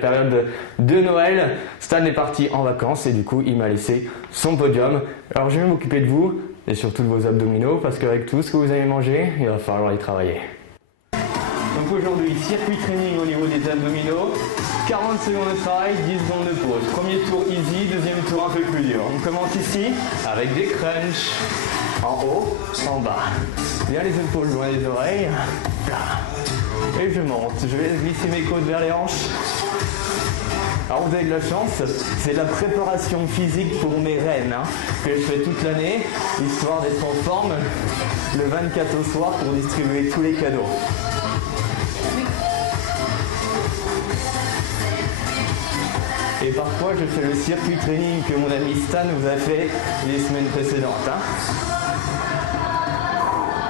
période de Noël. Stan est parti en vacances et du coup il m'a laissé son podium. Alors je vais m'occuper de vous et surtout de vos abdominaux parce qu'avec tout ce que vous avez mangé, il va falloir y travailler. Donc aujourd'hui, circuit training au niveau des abdominaux, 40 secondes de travail, 10 secondes de pause. Premier tour easy, deuxième tour un peu plus dur. On commence ici avec des crunchs, en haut, en bas. Bien les épaules loin des oreilles, là. Et je monte, je laisse glisser mes côtes vers les hanches. Alors vous avez de la chance, c'est la préparation physique pour mes reines que je fais toute l'année, histoire d'être en forme le 24 au soir pour distribuer tous les cadeaux. Et parfois je fais le circuit training que mon ami Stan vous a fait les semaines précédentes.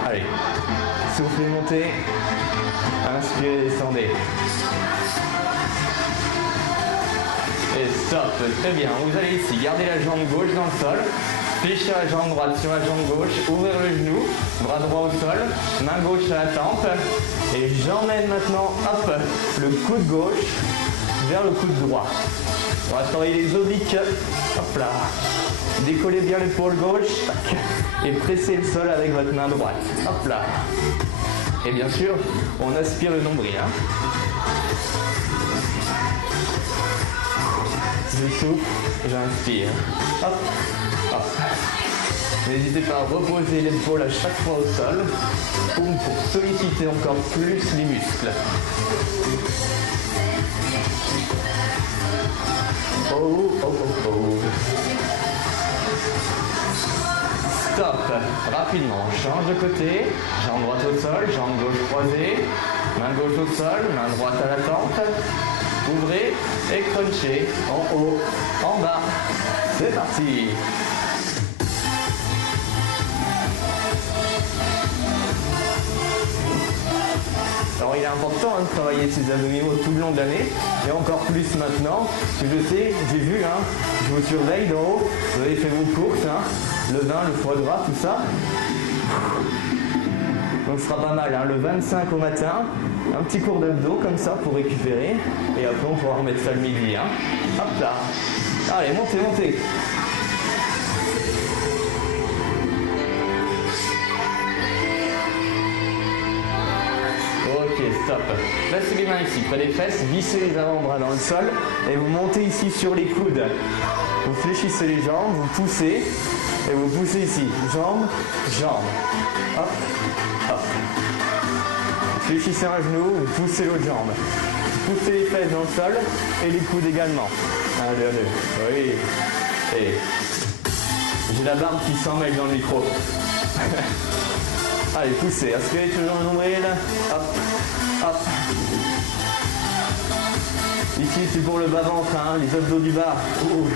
Allez, soufflez, montez, inspirez, descendez. Et stop, très bien. Vous allez ici, garder la jambe gauche dans le sol, fléchir la jambe droite sur la jambe gauche, ouvrir le genou, bras droit au sol, main gauche à la tempe. Et j'emmène maintenant, hop, le coude gauche vers le coude droit. On va travailler les obliques, hop là. Décollez bien l'épaule gauche, tac, et pressez le sol avec votre main droite, hop là. Et bien sûr, on aspire le nombril. Je souffle, j'inspire, hop, hop. N'hésitez pas à reposer l'épaule à chaque fois au sol pour solliciter encore plus les muscles. Oh, oh, oh, oh. Stop. Rapidement, on change de côté. Jambe droite au sol, jambe gauche croisée. Main gauche au sol, main droite à la tempe. Ouvrez et crunchez en haut, en bas. C'est parti. Alors il est important de travailler ses abdominaux tout le long de l'année, et encore plus maintenant, parce que je sais, j'ai vu, je vous surveille d'en haut, vous avez fait vos courses, le vin, le foie gras, tout ça. Donc ce sera pas mal, le 25 au matin, un petit cours d'abdos comme ça pour récupérer, et après on pourra remettre ça le midi. Hop là, allez, montez, montez. Ok, stop. Placez les mains ici, près des fesses, vissez les avant-bras dans le sol et vous montez ici sur les coudes. Vous fléchissez les jambes, vous poussez et vous poussez ici. Jambes, jambes. Hop, hop. Fléchissez un genou, vous poussez l'autre jambe. Poussez les fesses dans le sol et les coudes également. Allez, allez. Oui. Et j'ai la barbe qui s'en mêle dans le micro. Allez, poussez, aspirez toujours le nombril, hop, hop. Ici, c'est pour le bas-ventre, les abdos du bas. Ouh.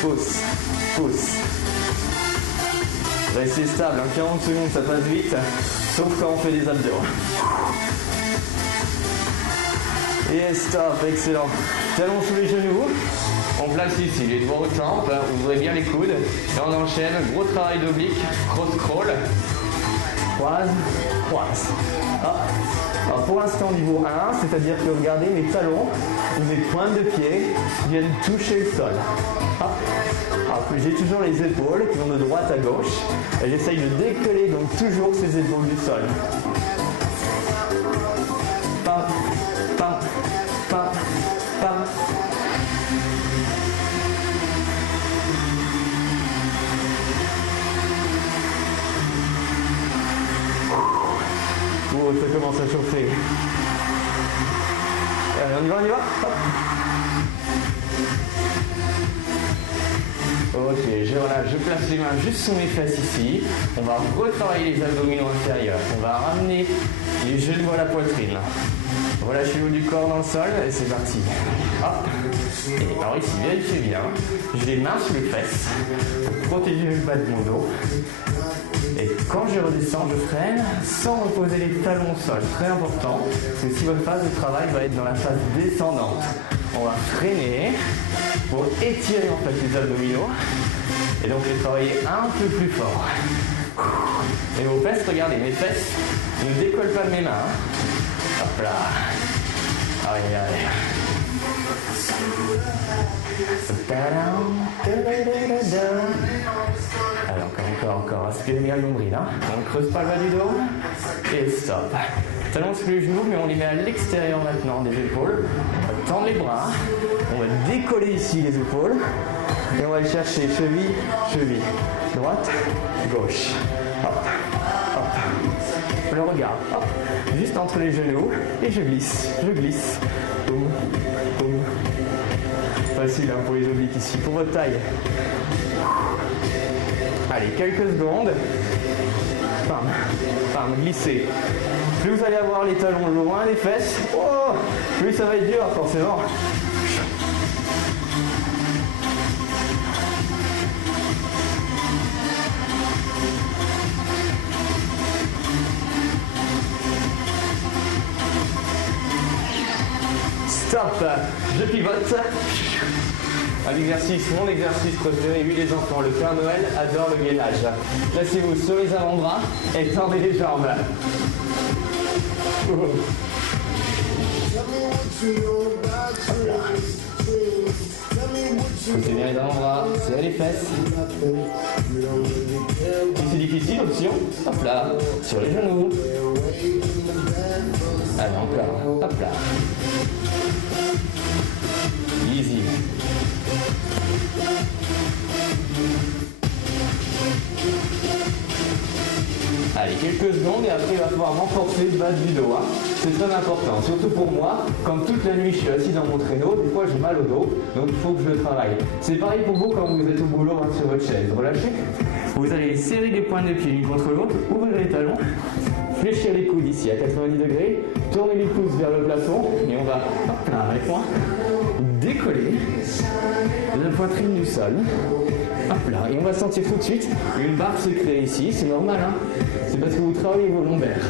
Pousse, pousse. Restez stable, 40 secondes, ça passe vite, sauf quand on fait des abdos. Et stop, excellent. Talons sous les genoux. On place ici les doigts aux tempes, ouvrez bien les coudes et on enchaîne, gros travail d'oblique, cross crawl, croise, croise. Alors pour l'instant niveau 1, c'est-à-dire que regardez mes talons ou mes pointes de pied viennent toucher le sol. J'ai toujours les épaules qui vont de droite à gauche et j'essaye de décoller donc toujours ces épaules du sol. Pam, pam, pam, pam. Oh, ça commence à chauffer. Allez, on y va, on y va. Hop. Ok, je place les mains juste sous mes fesses ici. On va retravailler les abdominaux inférieurs. On va ramener les genoux à la poitrine. Relâchez le haut du corps dans le sol et c'est parti. Hop. Et alors ici, vérifiez bien. J'ai les mains sous les fesses pour protéger le bas de mon dos. Et quand je redescends, je freine sans reposer les talons au sol. Très important, parce que si votre phase de travail va être dans la phase descendante, on va freiner pour étirer en fait les abdominaux et donc les travailler un peu plus fort. Et vos fesses, regardez, mes fesses ne décollent pas de mes mains. Hop là. Allez, allez. Allez, encore. Aspirez bien le nombril. Hein. On ne creuse pas le bas du dos. Et stop. Talons sous les genoux, mais on les met à l'extérieur maintenant des épaules. On va tendre les bras. On va décoller ici les épaules. Et on va aller chercher cheville. Droite, gauche. Hop, hop. Le regard. Hop. Juste entre les genoux. Et je glisse. Boum, boum. Facile hein, pour les obliques ici, pour votre taille. Allez, quelques secondes. Bam, glissez. Plus vous allez avoir les talons loin des fesses, plus ça va être dur forcément. Stop, je pivote. Un exercice, mon exercice préféré, oui les enfants, le Père Noël adore le gainage. Placez-vous sur les avant-bras et tendez les jambes. Poussez bien les avant-bras, serrez les fesses. Si c'est difficile, option, hop là, sur les genoux. Allez, encore, hop là. Easy. Allez, quelques secondes et après il va falloir renforcer le bas du dos. Hein. C'est très important, surtout pour moi. Comme toute la nuit je suis assis dans mon traîneau, des fois j'ai mal au dos, donc il faut que je le travaille. C'est pareil pour vous quand vous êtes au boulot hein, sur votre chaise. Relâchez. Vous allez serrer les pointes de pied l'une contre l'autre, ouvrir les talons, fléchir les coudes ici à 90 degrés, tourner les pouces vers le plafond et on va, hop là, avec moi, décoller la poitrine du sol. Hop là, et on va sentir tout de suite une barre se créer ici, c'est normal, hein, c'est parce que vous travaillez vos lombaires.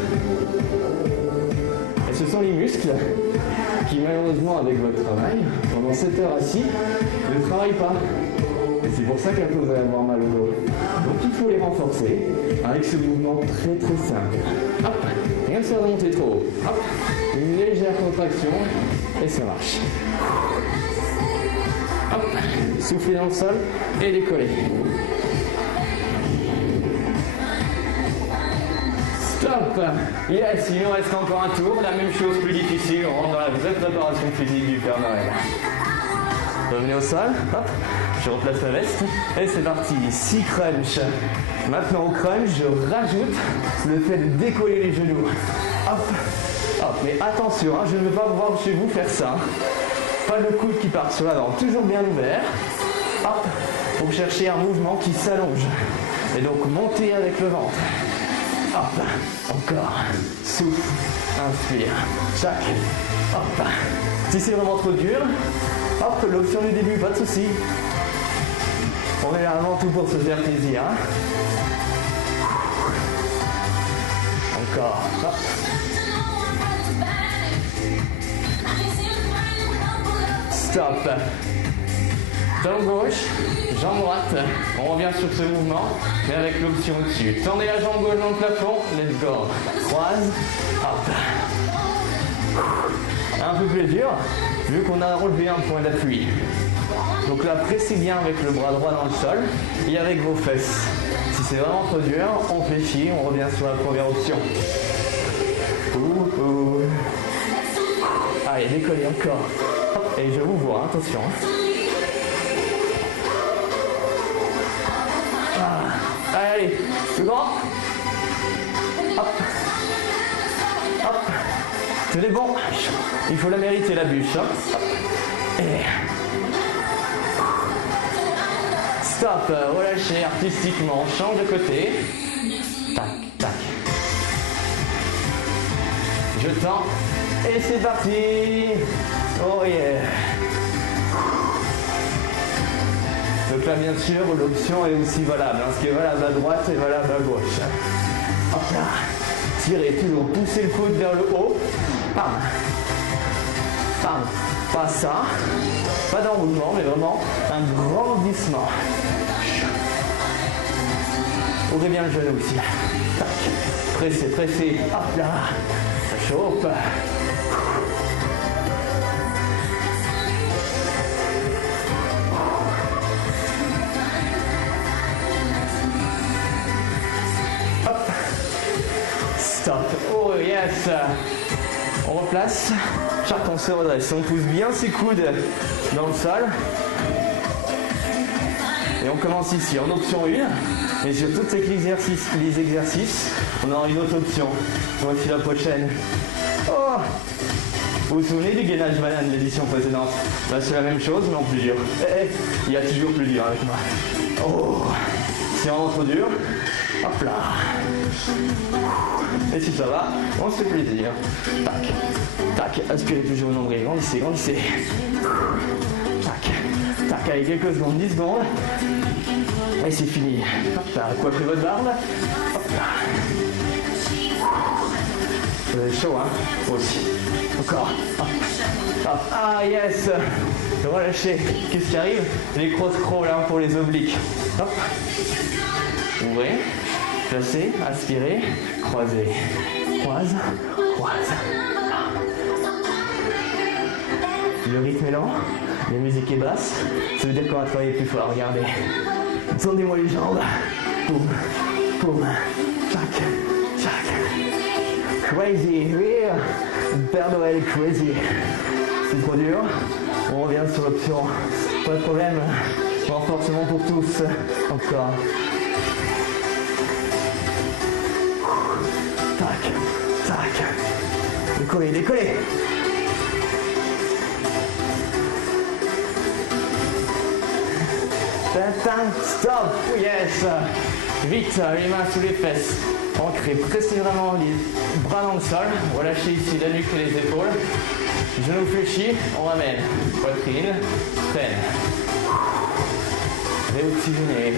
Et ce sont les muscles qui, malheureusement, avec votre travail, pendant 7 heures assis, ne travaillent pas. Et c'est pour ça qu'après vous allez avoir mal au dos. Donc il faut les renforcer avec ce mouvement très très simple. Hop, rien de faire remonter trop haut. Hop, une légère contraction et ça marche. Hop, soufflez dans le sol et décollez. Stop. Yes, il nous reste encore un tour. La même chose, plus difficile. On rentre dans la vraie préparation physique du Père Noël. Revenez au sol. Hop, je replace la veste. Et c'est parti. 6 crunch. Maintenant au crunch, je rajoute le fait de décoller les genoux. Hop, hop. Mais attention, hein, je ne veux pas voir chez vous faire ça. Pas le coude qui part sur l'avant, toujours bien ouvert. Hop, pour chercher un mouvement qui s'allonge. Et donc monter avec le ventre. Hop, encore. Souffle, inspire. Chaque. Hop. Si c'est vraiment trop dur, hop, l'option du début, pas de souci. On est là avant tout pour se faire plaisir. Encore. Hop. Stop. Talon gauche, jambe droite. On revient sur ce mouvement, mais avec l'option au-dessus. Tendez la jambe gauche dans le plafond. Let's go. Croise. Hop. Un peu plus dur, vu qu'on a relevé un point d'appui. Donc là, pressez bien avec le bras droit dans le sol et avec vos fesses. Si c'est vraiment trop dur, on fléchit, on revient sur la première option. Allez, décollez encore. Hop, et je vous vois, attention. Allez, plus grand. Hop. Hop. C'est bon. Il faut la mériter la bûche. Hop. Et... Stop. Relâchez artistiquement. Change de côté. Tac, tac. Je tends. Et c'est parti. Oh yeah. Donc là, bien sûr, l'option est aussi valable. Ce qui est valable à droite est valable à gauche. Hop là. Tirez toujours. Poussez le coude vers le haut. Pam. Pam. Pas ça. Pas d'enroulement, mais vraiment un grand glissement. Ouvrez bien le genou aussi. Tac. Pressez, pressez. Hop là. Ça chauffe. Yes. On replace. Chaque on se redresse. On pousse bien ses coudes dans le sol. Et on commence ici en option 1. Et sur tous les exercices, on aura une autre option. Voici la prochaine. Oh! Vous vous souvenez du gainage banane de l'édition précédente? Bah, c'est la même chose mais en plus dur. Il y a toujours plus dur avec moi. Oh! C'est vraiment trop dur. Hop là. Et si ça va, on se fait plaisir. Tac, tac, aspirez toujours le nombril. Grandissez, grandissez. Tac, tac, allez, quelques secondes, 10 secondes. Et c'est fini. Hop là, coiffez votre barbe. Hop là. Vous avez chaud, hein? Aussi. Encore. Hop. Hop. Ah, yes. Relâchez. Qu'est-ce qui arrive? Les cross crawl hein, pour les obliques. Hop. Ouvrez. Placez. Aspirez. Croisez. Croise. Croise. Le rythme est lent. La musique est basse. Ça veut dire qu'on va travailler plus fort. Regardez. Tendez-moi les jambes. Boum. Boum. Chac. Chac. Crazy. Rire. Père Noël crazy. C'est trop dur. On revient sur l'option. Pas de problème. Renforcement pour tous. Encore. Tac. Tac. Décollez, décollez. Stop. Yes. Vite, les mains sous les fesses. Ancrez, pressez vraiment les bras dans le sol. Relâchez ici la nuque et les épaules. Genoux fléchis, on ramène. Poitrine, freine. Réoxygénez.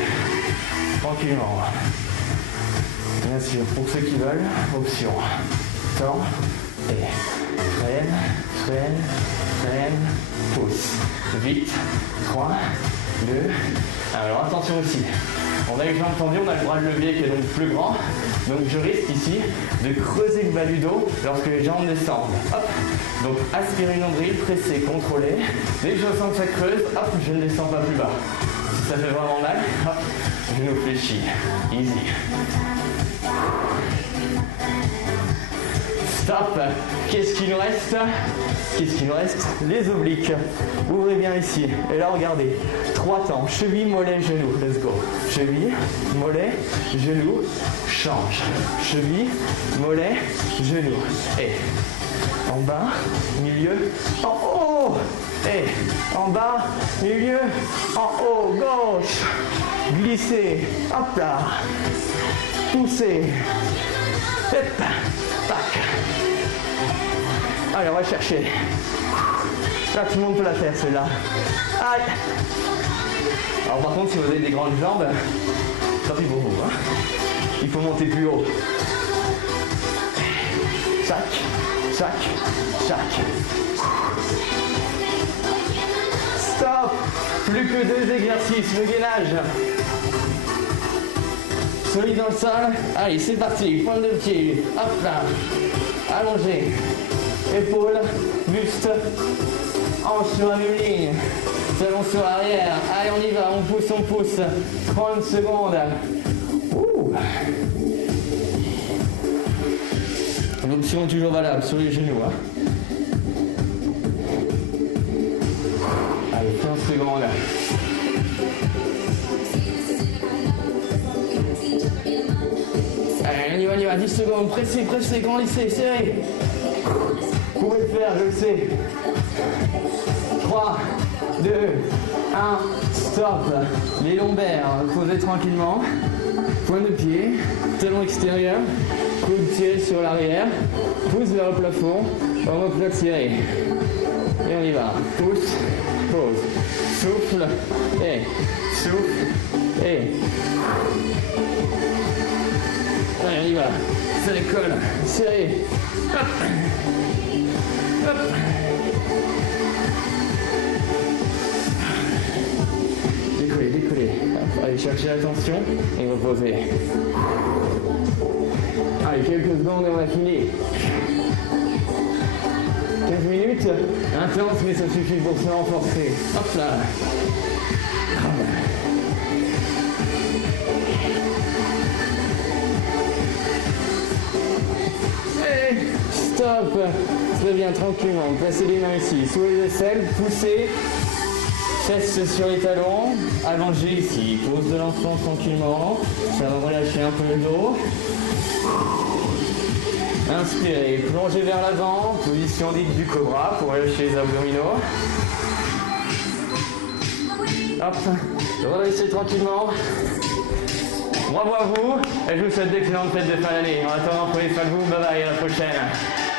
Tranquillement. Bien sûr, pour ceux qui veulent, option. Temps et freine, freine, freine, pousse. Vite. 3, 2. Alors attention aussi. On a les jambes tendues, on a le bras de levier qui est donc plus grand. Donc je risque ici de creuser le bas du dos lorsque les jambes descendent. Hop. Donc aspirez le nombril, pressez, contrôlez. Dès que je sens que ça creuse, hop, je ne descends pas plus bas. Si ça fait vraiment mal, hop, genou fléchi. Easy. Stop. Qu'est-ce qu'il nous reste? Qu'est-ce qu'il nous reste? Les obliques. Ouvrez bien ici. Et là, regardez. 3 temps. Cheville, mollet, genou. Let's go. Cheville, mollet, genou. Change. Cheville, mollet, genou. Et en bas, milieu, en haut. Et en bas, milieu, en haut. Gauche. Glissez. Hop là. Poussez. Hop. Tac. Allez, on va chercher. Là, tout le monde peut la faire, celle-là. Aïe. Alors, par contre, si vous avez des grandes jambes, tant pis pour vous. Hein. Il faut monter plus haut. Chac, chac, chac. Stop. Plus que 2 exercices, le gainage. Solide dans le sol. Allez, c'est parti. Pointe de pied. Hop là. Allongé. Épaules, buste, hanche sur la même ligne. Talon sur l'arrière. Allez, on y va. On pousse, on pousse. 30 secondes. Ouh. L'option est toujours valable sur les genoux. Hein. Allez, 15 secondes. Allez, on y va, 10 secondes, pressez, pressez, grandissez, serrez. Vous pouvez le faire, je le sais. 3, 2, 1, stop. Les lombaires, posez tranquillement. Point de pied, talon extérieur, coude tiré sur l'arrière, pouce vers le plafond, omoplate tiré. Et on y va. Pouce, pause, souffle, et souffle, et. Allez, on y va. Ça décolle. Serré. Hop. Hop. Décollez, décollez. Hop. Allez, cherchez l'attention et reposez. Allez, quelques secondes et on a fini. 15 minutes. Intense, mais ça suffit pour se renforcer. Hop là. Hey. Top. Très bien, tranquillement. Placez les mains ici, sous les aisselles, poussez. Chest sur les talons, allongez ici. Pose de l'enfant tranquillement. Ça va relâcher un peu le dos. Inspirez, plongez vers l'avant. Position dite du cobra pour relâcher les abdominaux. Hop, redressez tranquillement. Bravo à vous et je vous souhaite d'excellentes fêtes de fin d'année. En attendant, prenez soin de vous, bye bye, à la prochaine.